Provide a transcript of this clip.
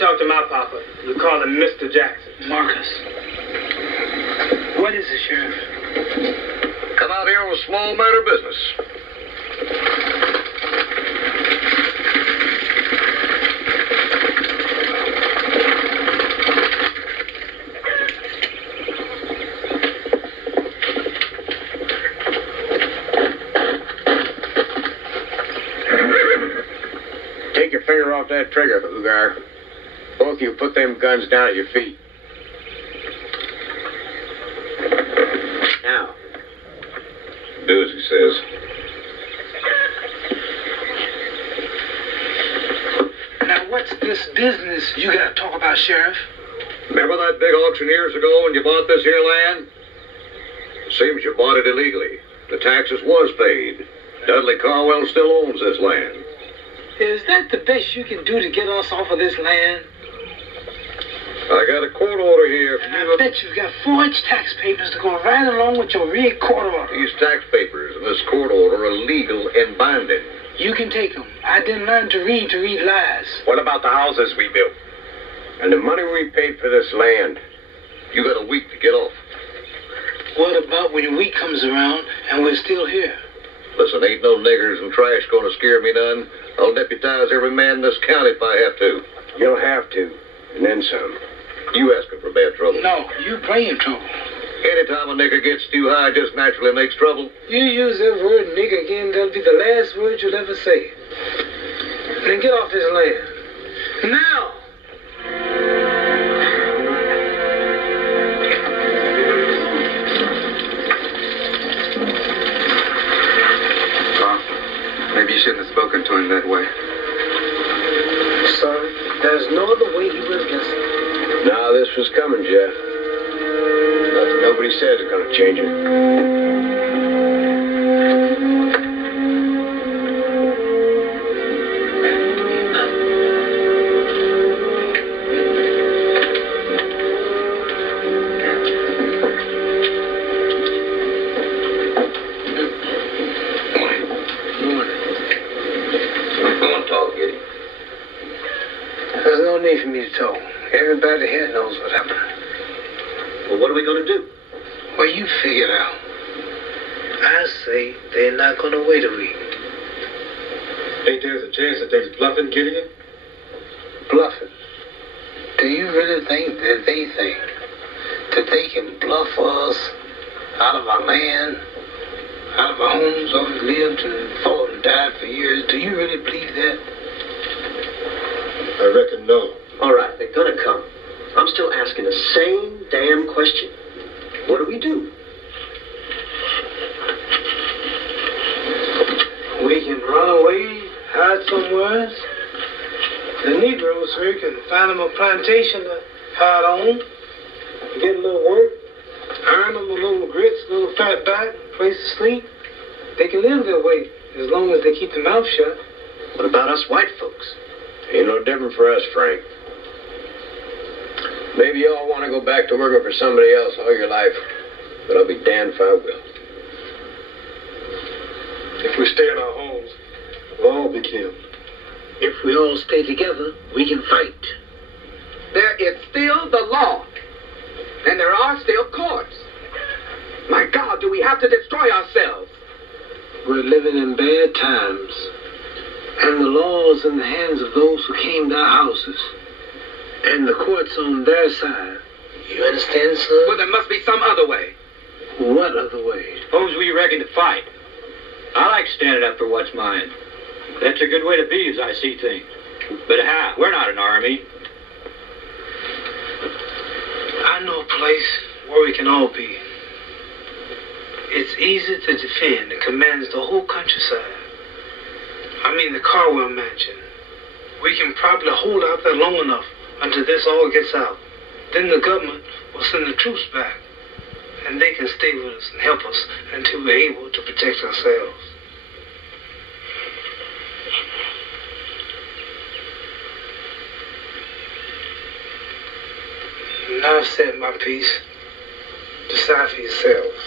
talk to my papa. You call him Mr. Jackson. Marcus. What is it, Sheriff? Come out here with a small matter of business. Take your finger off that trigger, Ugar. Both of you put them guns down at your feet. Now. Do as he says. Now, what's this business you got to talk about, Sheriff? Remember that big auction years ago when you bought this here land? Seems you bought it illegally. The taxes was paid. Dudley Carwell still owns this land. Is that the best you can do to get us off of this land? I got a court order here. And I bet you've got forged tax papers to go right along with your real court order. These tax papers and this court order are legal and binding. You can take them. I didn't learn to read lies. What about the houses we built? And the money we paid for this land? You got a week to get off. What about when week comes around and we're still here? Listen, ain't no niggers and trash gonna scare me none. I'll deputize every man in this county if I have to. You'll have to, and then some. You asking for bad trouble? No, you bringing trouble. Anytime a nigger gets too high, it just naturally makes trouble. You use that word nigger again, that'll be the last word you'll ever say. Then get off this land. Now! Maybe you shouldn't have spoken to him that way. Son, there's no other way he would have listened. No, this was coming, Jeff. Nothing nobody says is going to change it. There's no need for me to talk. Everybody here knows what happened. Well, what are we going to do? Well, you figure it out. I say they're not going to wait a week. Think there's a chance that they're bluffing Gideon? Bluffing? Do you really think that they think that they can bluff us out of our land, out of our homes where we lived and fought and died for years? Do you really believe that? I reckon no. All right, they're gonna come. I'm still asking the same damn question. What do we do? We can run away, hide somewhere else. The Negroes here can find them a plantation to hide on, get a little work, earn them a little grits, a little fat back, place to sleep. They can live their way as long as they keep their mouth shut. What about us white folks? Ain't no different for us, Frank. Maybe you all want to go back to working for somebody else all your life, but I'll be damned if I will. If we stay in our homes, we'll all be killed. If we all stay together, we can fight. There is still the law, and there are still courts. My God, do we have to destroy ourselves? We're living in bad times, and the law's in the hands of those who came to our houses, and the court's on their side. You understand, son? Well, there must be some other way. What other way? Who's we reckon to fight? I like standing up for what's mine. That's a good way to be as I see things. But how? We're not an army. I know a place where we can all be. It's easy to defend and commands the whole countryside. I mean the Carwell Mansion. We can probably hold out there long enough until this all gets out. Then the government will send the troops back, and they can stay with us and help us until we're able to protect ourselves. Now I've said my piece. Decide for yourselves.